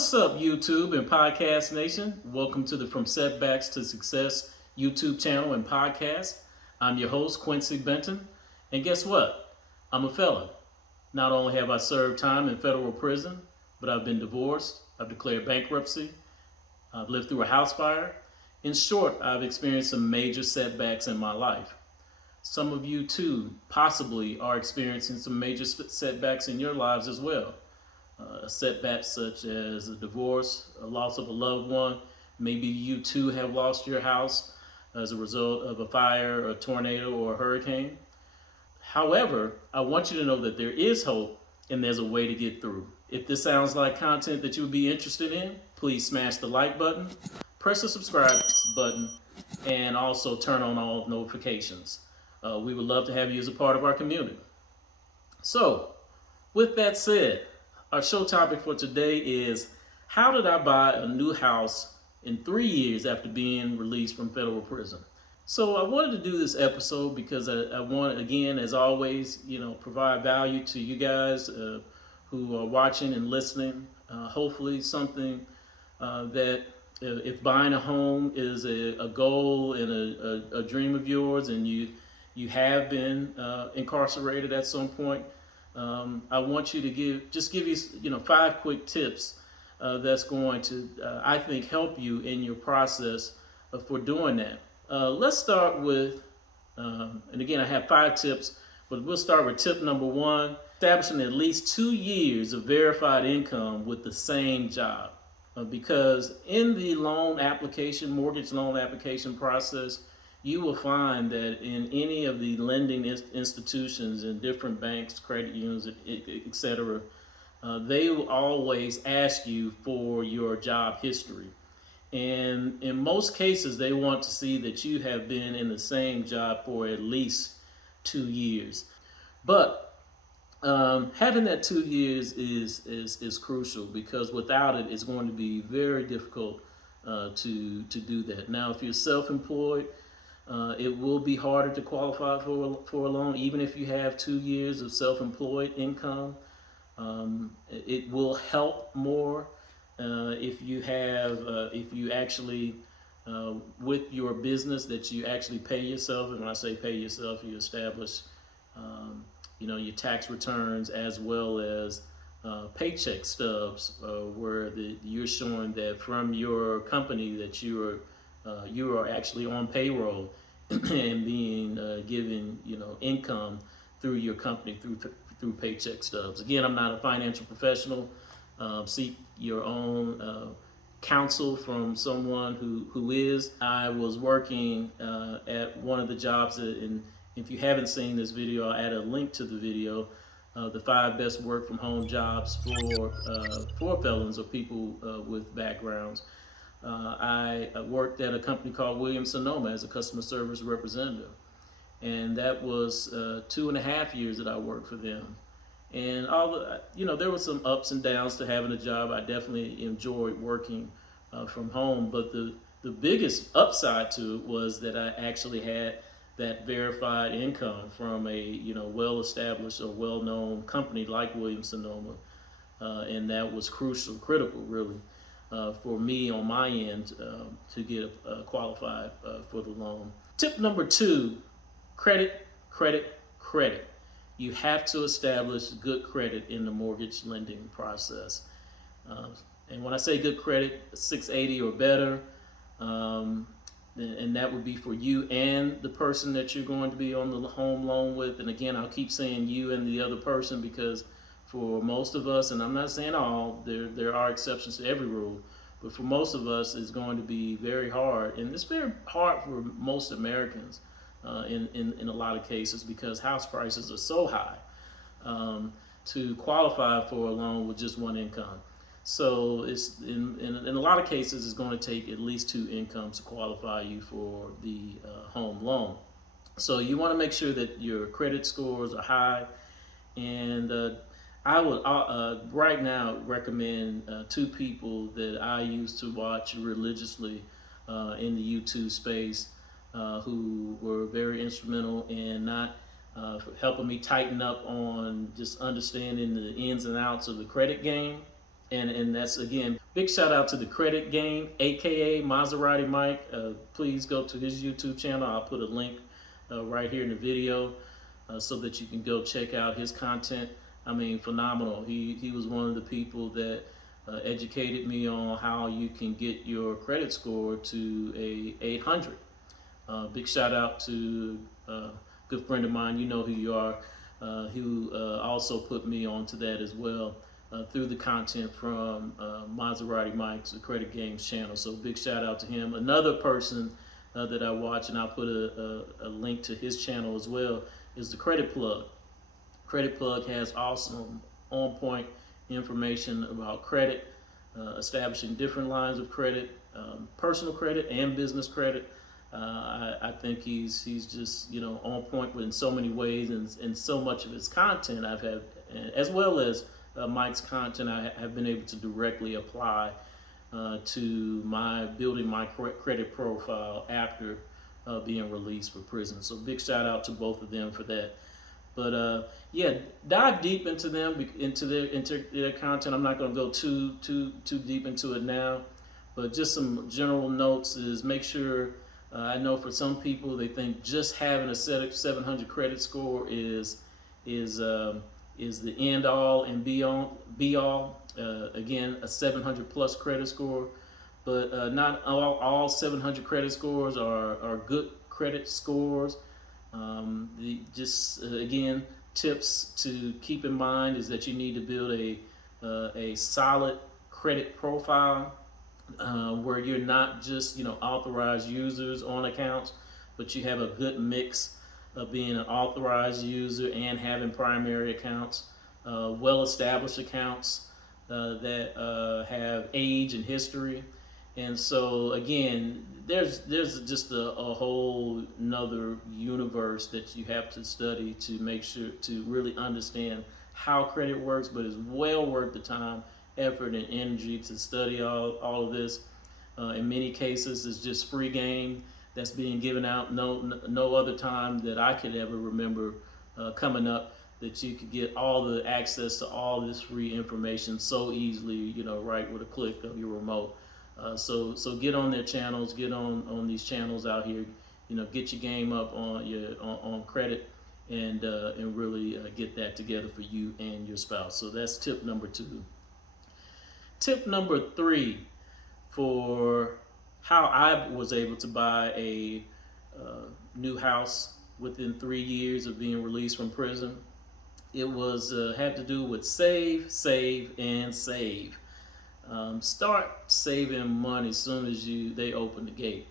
What's up, YouTube and Podcast Nation? Welcome to the From Setbacks to Success YouTube channel and podcast. I'm your host, Quincy Benton. And guess what? I'm a felon. Not only have I served time in federal prison, but I've been divorced, I've declared bankruptcy, I've lived through a house fire. In short, I've experienced some major setbacks in my life. Some of you too possibly are experiencing some major setbacks in your lives as well. Setbacks such as a divorce, a loss of a loved one. Maybe you too have lost your house as a result of a fire, a tornado, or a hurricane. However, I want you to know that there is hope and there's a way to get through. If this sounds like content that you would be interested in, please smash the like button, press the subscribe button, and also turn on all notifications. We would love to have you as a part of our community. So, with that said, our show topic for today is, how did I buy a new house in 3 years after being released from federal prison? So I wanted to do this episode because I want, again, as always, provide value to you guys who are watching and listening. Hopefully something that if buying a home is a goal and a dream of yours, and you have been incarcerated at some point, I want you to give you 5 quick tips that's going to, I think, help you in your process for doing that. Let's start with, and again, I have 5 tips, but we'll start with tip number 1, establishing at least 2 years of verified income with the same job. Because in the mortgage loan application process, you will find that in any of the lending institutions in different banks, credit unions, etc., they will always ask you for your job history. And in most cases, they want to see that you have been in the same job for at least 2 years. But having that 2 years is crucial, because without it, it's going to be very difficult to do that. Now, if you're self-employed, it will be harder to qualify for a loan, even if you have 2 years of self-employed income. It will help more if you actually, with your business, that you actually pay yourself. And when I say pay yourself, you establish, your tax returns, as well as paycheck stubs, where you're showing that from your company that you are actually on payroll and being given income through your company through paycheck stubs. Again, I'm not a financial professional. Seek your own counsel from someone who is. I was working at one of the jobs, and if you haven't seen this video, I'll add a link to the video. The 5 best work from home jobs for felons or people with backgrounds. I worked at a company called Williams-Sonoma as a customer service representative, and that was 2.5 years that I worked for them. And there were some ups and downs to having a job. I definitely enjoyed working from home, but the biggest upside to it was that I actually had that verified income from a well-established or well-known company like Williams-Sonoma, and that was critical, really. For me on my end to get qualified for the loan. Tip number 2, credit. You have to establish good credit in the mortgage lending process. And when I say good credit, 680 or better, and that would be for you and the person that you're going to be on the home loan with. And again, I'll keep saying you and the other person, because for most of us, and I'm not saying all, there are exceptions to every rule, but for most of us, it's going to be very hard. And it's very hard for most Americans in a lot of cases, because house prices are so high to qualify for a loan with just one income. So it's in a lot of cases, it's going to take at least 2 incomes to qualify you for the home loan. So you want to make sure that your credit scores are high. And I would right now recommend 2 people that I used to watch religiously in the YouTube space, who were very instrumental in not helping me tighten up on just understanding the ins and outs of the credit game. And that's, again, big shout out to the Credit Game, aka Maserati Mike. Please go to his YouTube channel. I'll put a link right here in the video so that you can go check out his content. I mean, phenomenal. He was one of the people that educated me on how you can get your credit score to a 800. Big shout out to a good friend of mine, you know who you are, who also put me onto that as well through the content from Maserati Mike's The Credit Games channel. So big shout out to him. Another person that I watch, and I'll put a link to his channel as well, is the Credit Plug. Credit Plug has awesome, on-point information about credit, establishing different lines of credit, personal credit and business credit. I think he's just, you know, on point in so many ways, and so much of his content I've had, as well as Mike's content, I have been able to directly apply to my building my credit profile after being released for prison. So big shout out to both of them for that. But yeah, dive deep into them, into their content. I'm not going to go too deep into it now, but just some general notes is make sure. I know for some people they think just having a 700 credit score is the end all and be all. Again, a 700 plus credit score, but not all 700 credit scores are good credit scores. Again, tips to keep in mind is that you need to build a solid credit profile. Where you're not just, you know, authorized users on accounts, but you have a good mix of being an authorized user and having primary accounts, well-established accounts that have age and history. And so again, there's just a whole nother universe that you have to study to make sure to really understand how credit works, but it's well worth the time, effort, and energy to study all of this. In many cases, it's just free game that's being given out. No other time that I could ever remember coming up that you could get all the access to all this free information so easily, you know, right with a click of your remote. So get on their channels, get on these channels out here, you know, get your game up on credit, and really get that together for you and your spouse. So that's tip number 2. Tip number 3 for how I was able to buy a new house within 3 years of being released from prison. It was had to do with save, and save. Start saving money as soon as they open the gate.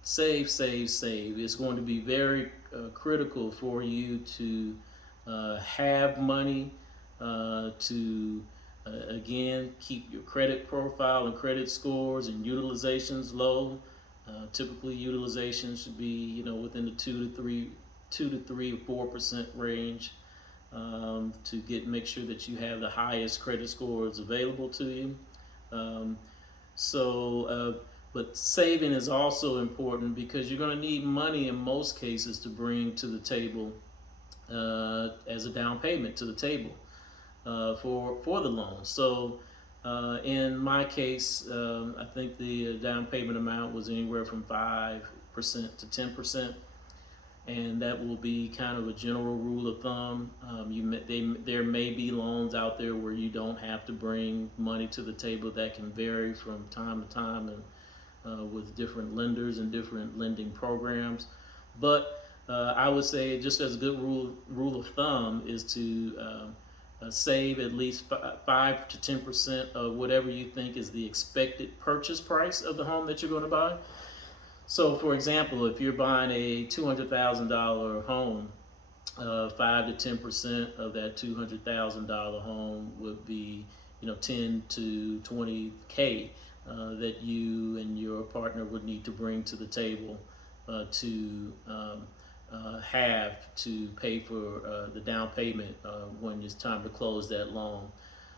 Save. It's going to be very critical for you to have money to again, keep your credit profile and credit scores and utilizations low. Typically, utilization should be, you know, within the 2 to 3 or 4% range to make sure that you have the highest credit scores available to you. But saving is also important because you're going to need money in most cases to bring to the table as a down payment to the table. For the loan. So in my case, I think the down payment amount was anywhere from 5% to 10%, and that will be kind of a general rule of thumb. There may be loans out there where you don't have to bring money to the table. That can vary from time to time and with different lenders and different lending programs. But I would say, just as a good rule of thumb, is to save at least 5 to 10% of whatever you think is the expected purchase price of the home that you're going to buy. So, for example, if you're buying a $200,000 home, 5 to 10% of that $200,000 home would be, you know, 10 to 20K that you and your partner would need to bring to the table to have to pay for the down payment when it's time to close that loan.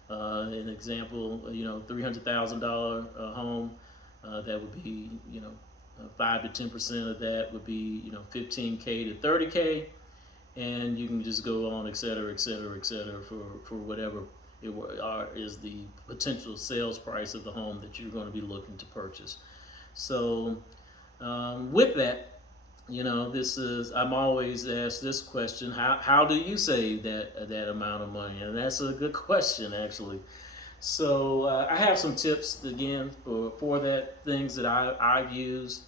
An example, you know, $300,000 home, that would be, you know, 5 to 10% of that would be, you know, 15K to 30K, and you can just go on, et cetera, for whatever is the potential sales price of the home that you're going to be looking to purchase. So with that, I'm always asked this question: how do you save that amount of money? And that's a good question, actually. So I have some tips again for that, things that I've used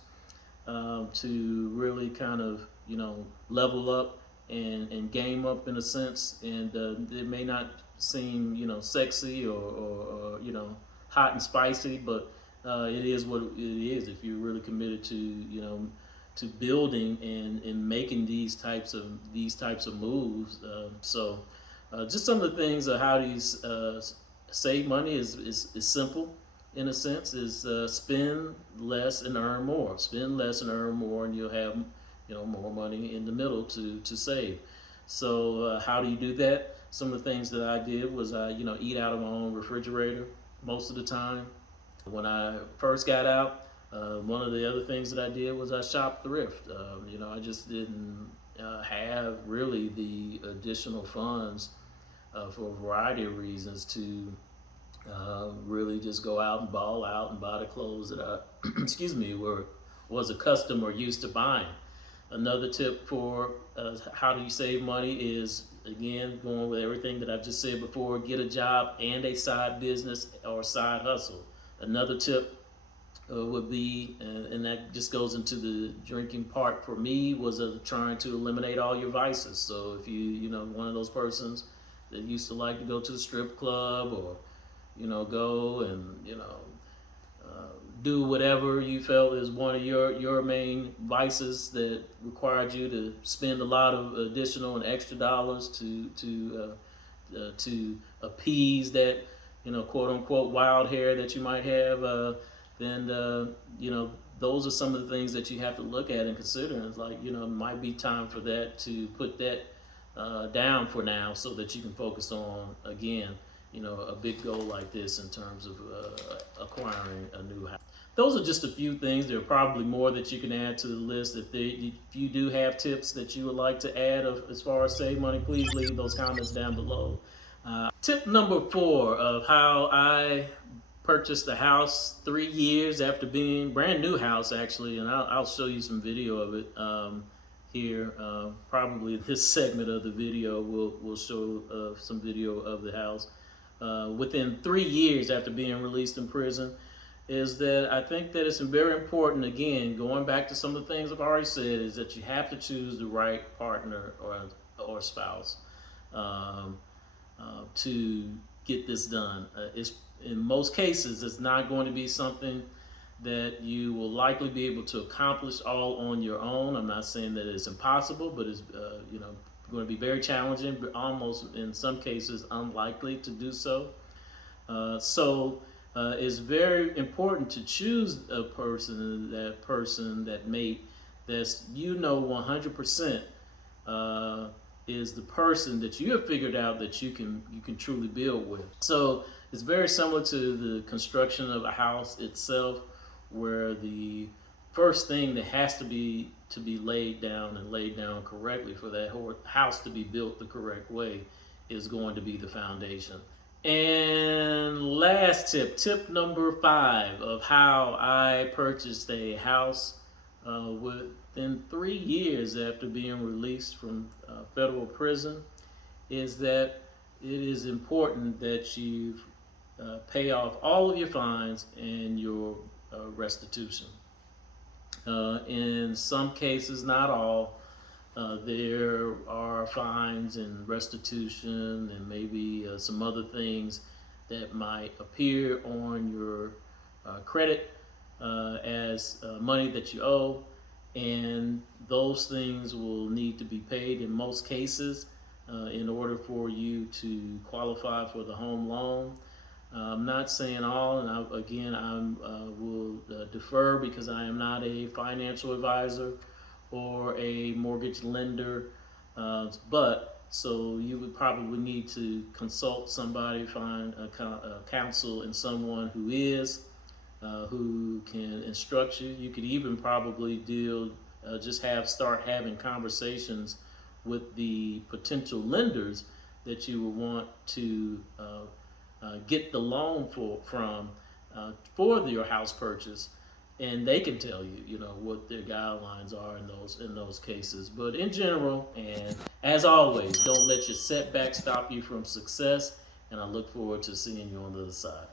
to really kind of level up and game up in a sense. And it may not seem sexy or hot and spicy, but it is what it is if you're really committed to building and making these types of moves. Just some of the things of how these save money is simple in a sense. Is spend less and earn more. Spend less and earn more, and you'll have more money in the middle to save. So how do you do that? Some of the things that I did was I eat out of my own refrigerator most of the time. When I first got out, one of the other things that I did was I shopped thrift. I just didn't have really the additional funds for a variety of reasons to really just go out and ball out and buy the clothes that I, was accustomed or used to buying. Another tip for how do you save money is, again, going with everything that I've just said before: get a job and a side business or side hustle. Another tip would be, and that just goes into the drinking part for me, was trying to eliminate all your vices. So if one of those persons that used to like to go to the strip club or go and do whatever you felt is one of your main vices that required you to spend a lot of additional and extra dollars to appease that quote unquote wild hair that you might have, then those are some of the things that you have to look at and consider. And it's like it might be time for that, to put that down for now, so that you can focus on, again, a big goal like this in terms of acquiring a new house. Those are just a few things. There are probably more that you can add to the list. If you do have tips that you would like to add as far as save money, please leave those comments down below. Tip number 4 of how I purchased a house 3 years after being brand new house, actually, and I'll show you some video of it here. Probably this segment of the video will show some video of the house. Within 3 years after being released in prison, is that I think that it's very important, again, going back to some of the things I've already said, is that you have to choose the right partner or spouse to get this done. In most cases, it's not going to be something that you will likely be able to accomplish all on your own. I'm not saying that it's impossible, but it's going to be very challenging, but almost in some cases unlikely to do so. It's very important to choose a person, that mate, that's 100% is the person that you have figured out that you can truly build with. So it's very similar to the construction of a house itself, where the first thing that has to be laid down correctly for that house to be built the correct way is going to be the foundation. And last tip number 5 of how I purchased a house within 3 years after being released from federal prison, is that it is important that you pay off all of your fines and your restitution. In some cases, not all, there are fines and restitution and maybe some other things that might appear on your credit as money that you owe, and those things will need to be paid in most cases in order for you to qualify for the home loan. I'm not saying all, and I will defer, because I am not a financial advisor or a mortgage lender, but so you would probably need to consult somebody, find a counsel and someone who can instruct you. You could even probably start having conversations with the potential lenders that you would want to get the loan for your house purchase, and they can tell you, what their guidelines are in those cases. But in general, and as always, don't let your setbacks stop you from success. And I look forward to seeing you on the other side.